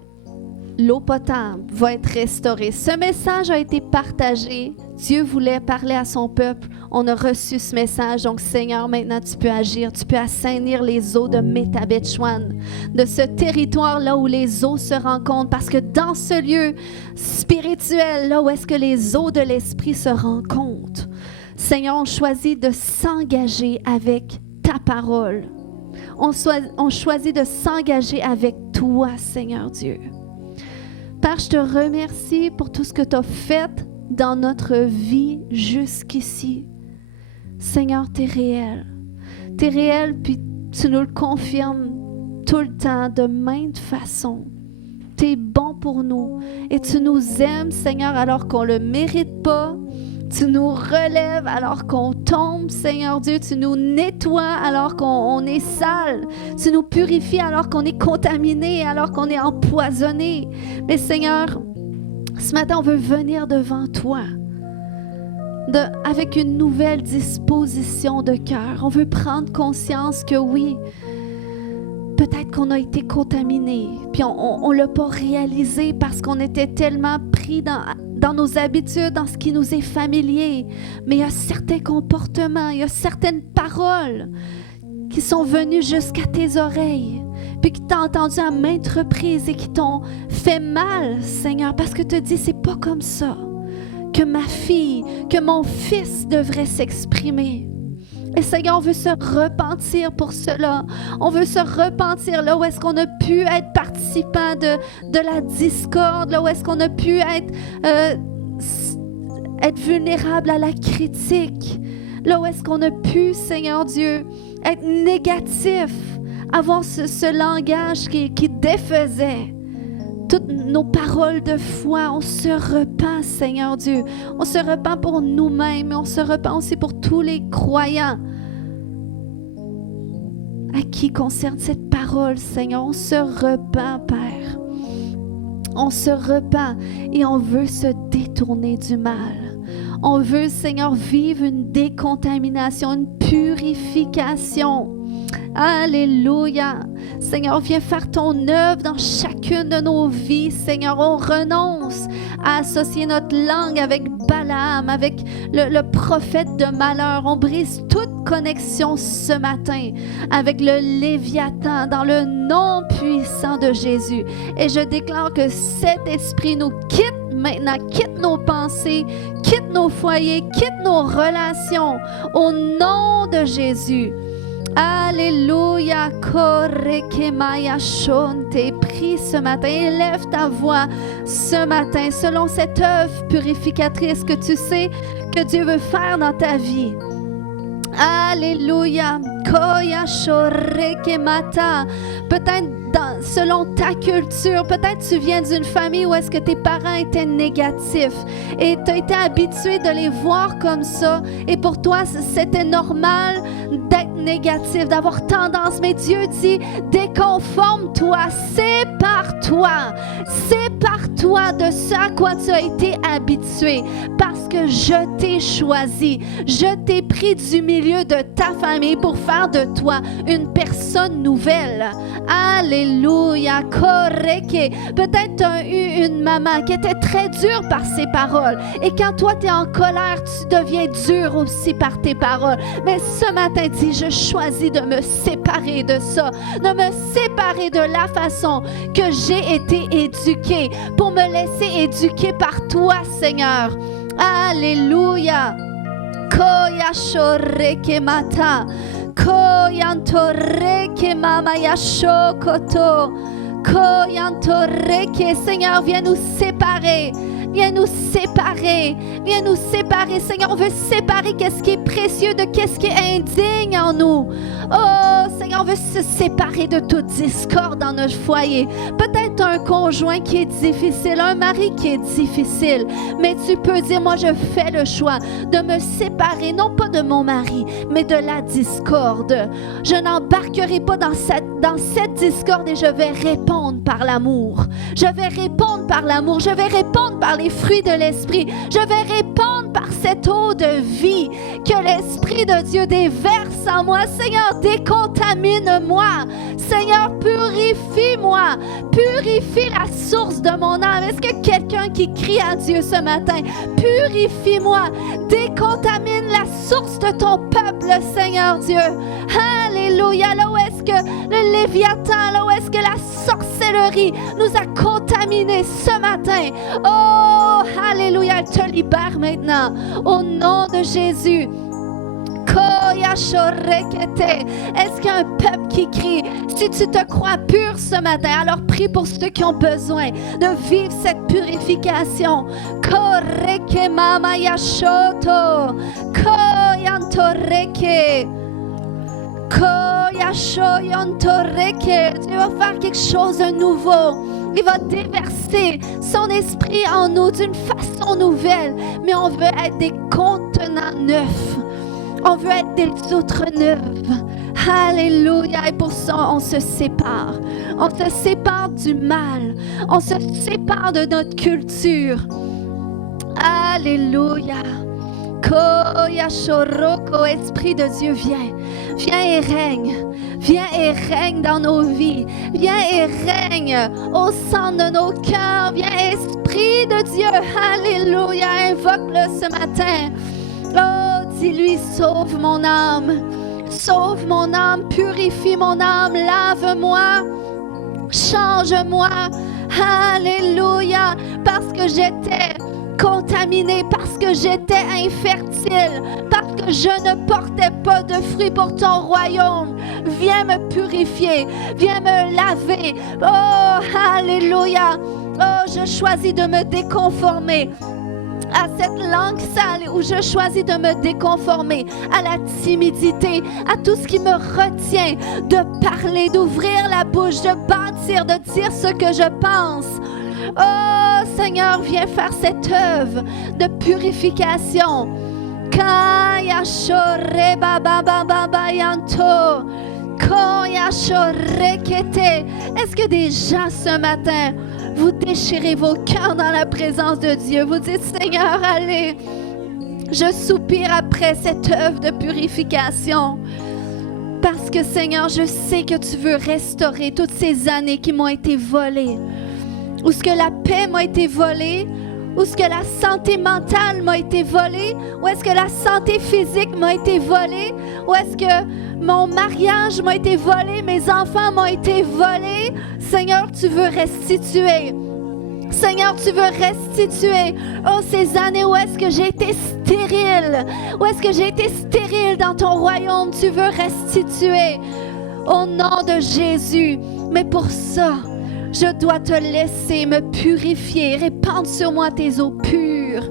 l'eau potable va être restaurée. Ce message a été partagé. Dieu voulait parler à son peuple. On a reçu ce message. Donc, Seigneur, maintenant, tu peux agir. Tu peux assainir les eaux de Métabetchouan, de ce territoire-là où les eaux se rencontrent. Parce que dans ce lieu spirituel, là où est-ce que les eaux de l'Esprit se rencontrent, Seigneur, on choisit de s'engager avec ta parole. On choisit de s'engager avec toi, Seigneur Dieu. Père, je te remercie pour tout ce que tu as fait dans notre vie jusqu'ici. Seigneur, tu es réel. Tu es réel, puis tu nous le confirmes tout le temps, de maintes façons. Tu es bon pour nous et tu nous aimes, Seigneur, alors qu'on ne le mérite pas. Tu nous relèves alors qu'on tombe, Seigneur Dieu. Tu nous nettoies alors qu'on est sale. Tu nous purifies alors qu'on est contaminé, alors qu'on est empoisonné. Mais Seigneur, ce matin, on veut venir devant toi avec une nouvelle disposition de cœur. On veut prendre conscience que oui, peut-être qu'on a été contaminé, puis on ne l'a pas réalisé parce qu'on était tellement pris dans nos habitudes, dans ce qui nous est familier. Mais il y a certains comportements, il y a certaines paroles qui sont venues jusqu'à tes oreilles, puis qui t'ont entendu à maintes reprises et qui t'ont fait mal, Seigneur, parce que tu te dis, c'est pas comme ça que ma fille, que mon fils devrait s'exprimer. Et Seigneur, on veut se repentir pour cela. On veut se repentir là où est-ce qu'on a pu être participant de la discorde, là où est-ce qu'on a pu être vulnérable à la critique, là où est-ce qu'on a pu, Seigneur Dieu, être négatif, avoir ce langage qui défaisait toutes nos paroles de foi. On se repent, Seigneur Dieu. On se repent pour nous-mêmes, mais on se repent aussi pour tous les croyants à qui concerne cette parole, Seigneur. On se repent, Père. On se repent et on veut se détourner du mal. On veut, Seigneur, vivre une décontamination, une purification. Alléluia. Seigneur, viens faire ton œuvre dans chacune de nos vies. Seigneur, on renonce à associer notre langue avec Balaam, avec le prophète de malheur. On brise toute connexion ce matin avec le Léviathan dans le nom puissant de Jésus. Et je déclare que cet esprit nous quitte maintenant, quitte nos pensées, quitte nos foyers, quitte nos relations au nom de Jésus. Alléluia. Prie ce matin, élève ta voix ce matin selon cette œuvre purificatrice que tu sais que Dieu veut faire dans ta vie. Alléluia. Peut-être selon ta culture, peut-être tu viens d'une famille où est-ce que tes parents étaient négatifs et tu as été habitué de les voir comme ça et pour toi c'était normal d'être négatif, d'avoir tendance, mais Dieu dit déconforme-toi, sépare-toi de ce à quoi tu as été habitué parce que je t'ai choisi, je t'ai pris du milieu de ta famille pour faire de toi une personne nouvelle. Alléluia. Peut-être tu as eu une maman qui était très dure par ses paroles et quand toi tu es en colère, tu deviens dur aussi par tes paroles. Mais ce matin, dis, je choisis de me séparer de ça, de me séparer de la façon que j'ai été éduquée pour me laisser éduquer par toi, Seigneur. Alléluia. Koyashoreke mata. Koyantoreke mama yashokoto. Koyantoreke. Seigneur, viens nous séparer. Viens nous séparer. Viens nous séparer. Seigneur, on veut séparer qu'est-ce qui est précieux de qu'est-ce qui est indigne en nous. Oh, Seigneur, on veut se séparer de toute discorde dans notre foyer. Peut-être un conjoint qui est difficile, un mari qui est difficile. Mais tu peux dire, moi, je fais le choix de me séparer, non pas de mon mari, mais de la discorde. Je n'embarquerai pas dans cette discorde et je vais répondre par l'amour. Je vais répondre par l'amour. Je vais répondre par les fruits de l'esprit. Je vais répondre par cette eau de vie que l'Esprit de Dieu déverse en moi. Seigneur, décontamine-moi. Seigneur, purifie-moi. Purifie la source de mon âme. Est-ce que quelqu'un qui crie à Dieu ce matin, purifie-moi, décontamine la source de ton peuple, Seigneur Dieu. Alléluia. Là où est-ce que le Léviathan, là où est-ce que la sorcellerie nous a contaminés ce matin. Oh, Alléluia, elle te libère maintenant. Au nom de Jésus. Est-ce qu'il y a un peuple qui crie? Si tu te crois pur ce matin, alors prie pour ceux qui ont besoin de vivre cette purification. Dieu va faire quelque chose de nouveau. Il va déverser son esprit en nous d'une façon nouvelle. Mais on veut être des contenants neufs. On veut être des outres neuves. Alléluia. Et pour ça, on se sépare. On se sépare du mal. On se sépare de notre culture. Alléluia. Esprit de Dieu, viens. Viens et règne. Viens et règne dans nos vies. Viens et règne au centre de nos cœurs. Viens, Esprit de Dieu. Alléluia. Invoque-le ce matin. Oh, dis-lui, sauve mon âme. Sauve mon âme. Purifie mon âme. Lave-moi. Change-moi. Alléluia. Parce que j'étais contaminée, parce que j'étais infertile, parce que je ne portais pas de fruits pour ton royaume. Viens me purifier, viens me laver. Oh, alléluia. Oh, je choisis de me déconformer à cette langue sale, où je choisis de me déconformer à la timidité, à tout ce qui me retient de parler, d'ouvrir la bouche, de bâtir, de dire ce que je pense. Oh Seigneur, viens faire cette œuvre de purification. Est-ce que des gens ce matin, vous déchirez vos cœurs dans la présence de Dieu? Vous dites, Seigneur, allez, je soupire après cette œuvre de purification. Parce que Seigneur, je sais que tu veux restaurer toutes ces années qui m'ont été volées. Où est-ce que la paix m'a été volée? Où est-ce que la santé mentale m'a été volée? Où est-ce que la santé physique m'a été volée? Où est-ce que mon mariage m'a été volé? Mes enfants m'ont été volés? Seigneur, tu veux restituer. Seigneur, tu veux restituer. Oh, ces années où est-ce que j'ai été stérile? Où est-ce que j'ai été stérile dans ton royaume? Tu veux restituer. Au nom de Jésus. Mais pour ça, je dois te laisser me purifier. Répande sur moi tes eaux pures.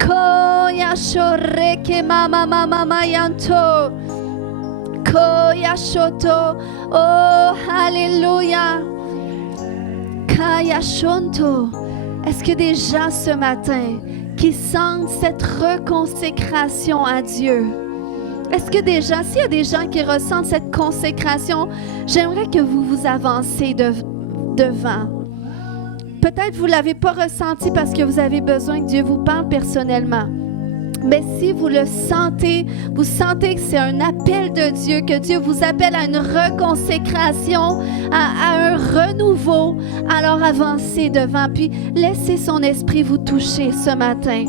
Koyashoreke mama mama mayanto. Koyashoto. Oh, alléluia. Kayashonto. Est-ce que des gens ce matin qui sentent cette reconsécration à Dieu? Est-ce que des gens, s'il y a des gens qui ressentent cette consécration, j'aimerais que vous vous avancez devant. Peut-être vous ne l'avez pas ressenti parce que vous avez besoin que Dieu vous parle personnellement. Mais si vous le sentez, vous sentez que c'est un appel de Dieu, que Dieu vous appelle à une reconsécration, à un renouveau, alors avancez devant, puis laissez son esprit vous toucher ce matin.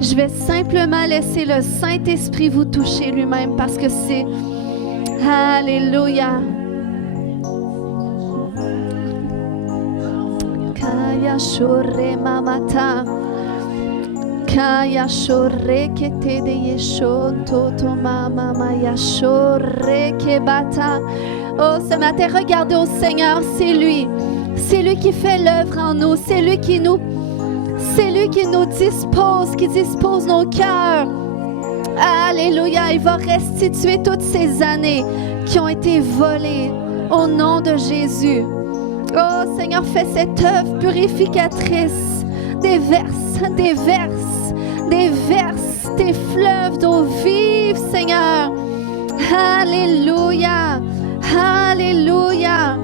Je vais simplement laisser le Saint-Esprit vous toucher lui-même parce que c'est... Alléluia. Kaya shore mamata. Kaya shore kete de yesho toto mama maya shore kebata. Oh, ce matin, regardez au Seigneur, c'est lui. C'est lui qui fait l'œuvre en nous. C'est lui qui nous dispose, qui dispose nos cœurs. Alléluia, il va restituer toutes ces années qui ont été volées au nom de Jésus. Oh Seigneur, fais cette œuvre purificatrice. Déverse tes fleuves d'eau vive, Seigneur. Alléluia, alléluia.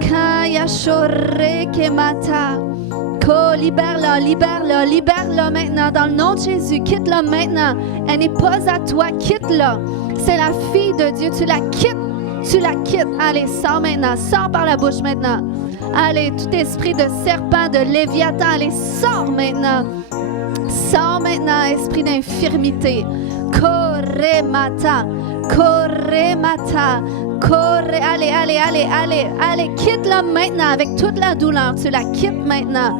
Kaya shore kemata. Libère-la maintenant dans le nom de Jésus. Quitte-la maintenant. Elle n'est pas à toi. Quitte-la. C'est la fille de Dieu. Tu la quittes. Allez, sors maintenant. Sors par la bouche maintenant. Allez, tout esprit de serpent, de léviathan, allez, sors maintenant. Sors maintenant, esprit d'infirmité. Koremata. Allez, quitte-la maintenant avec toute la douleur. Tu la quittes maintenant.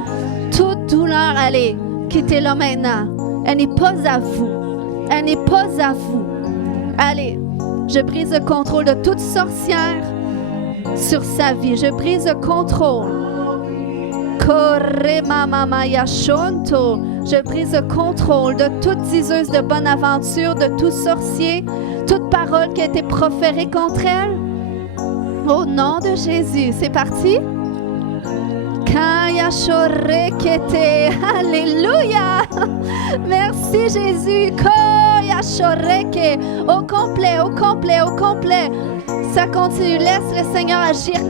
Toute douleur, allez, quittez-la maintenant. Elle n'est pas à vous. Elle n'est pas à vous. Allez, je brise le contrôle de toute sorcière sur sa vie. Je brise le contrôle. Je brise le contrôle de toute diseuse de bonne aventure, de tout sorcier, toute parole qui a été proférée contre elle. Au nom de Jésus, c'est parti. Alléluia. Merci Jésus. Au complet, au complet, au complet. Ça continue. Laisse le Seigneur agir.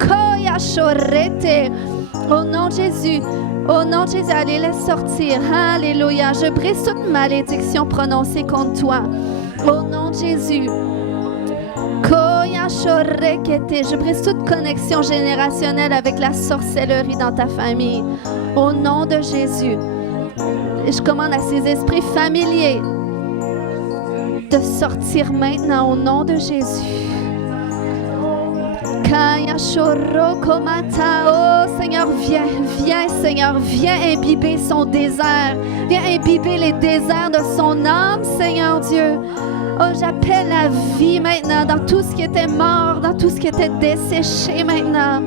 Au nom de Jésus. Au nom de Jésus, allez, laisse sortir. Alléluia. Je brise toute malédiction prononcée contre toi. Au nom de Jésus. Je brise toute connexion générationnelle avec la sorcellerie dans ta famille. Au nom de Jésus. Et je commande à ces esprits familiers de sortir maintenant au nom de Jésus. Oh Seigneur, viens Seigneur, viens imbiber son désert. Viens imbiber les déserts de son âme, Seigneur Dieu. Oh, j'appelle la vie maintenant dans tout ce qui était mort, dans tout ce qui était desséché maintenant.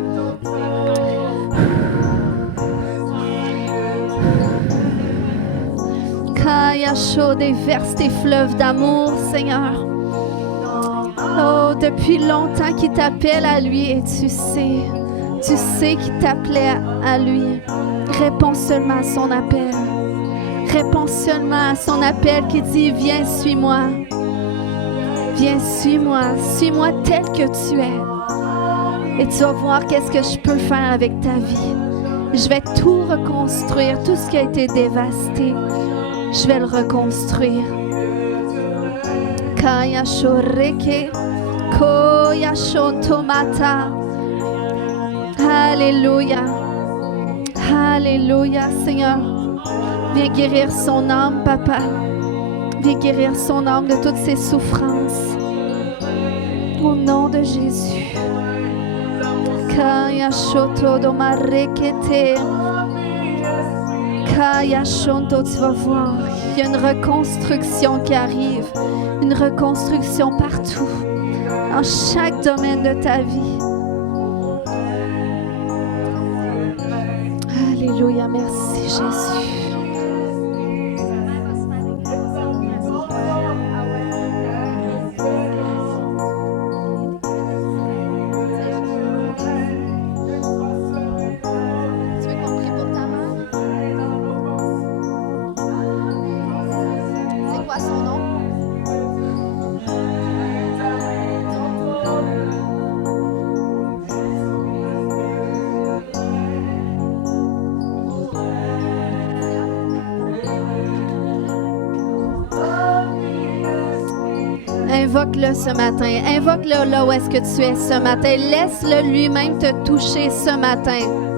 Kaya chaud, déverse tes fleuves d'amour, Seigneur. Oh, depuis longtemps qu'il t'appelle à lui et tu sais qu'il t'appelait à lui. Réponds seulement à son appel. Réponds seulement à son appel qui dit, viens, suis-moi. Viens, suis-moi tel que tu es. Et tu vas voir qu'est-ce que je peux faire avec ta vie. Je vais tout reconstruire, tout ce qui a été dévasté. Je vais le reconstruire. Kaya shoreke, koya shotomata. Alléluia. Alléluia, Seigneur. Viens guérir son âme, Papa. Viens guérir son âme de toutes ses souffrances. Au nom de Jésus. Kaya shoto domarekete. Kaya shonto, tu vas voir. Il y a une reconstruction qui arrive. Une reconstruction partout. Dans chaque domaine de ta vie. Alléluia. Merci Jésus. Invoque-le ce matin. Invoque-le là où est-ce que tu es ce matin. Laisse-le lui-même te toucher ce matin.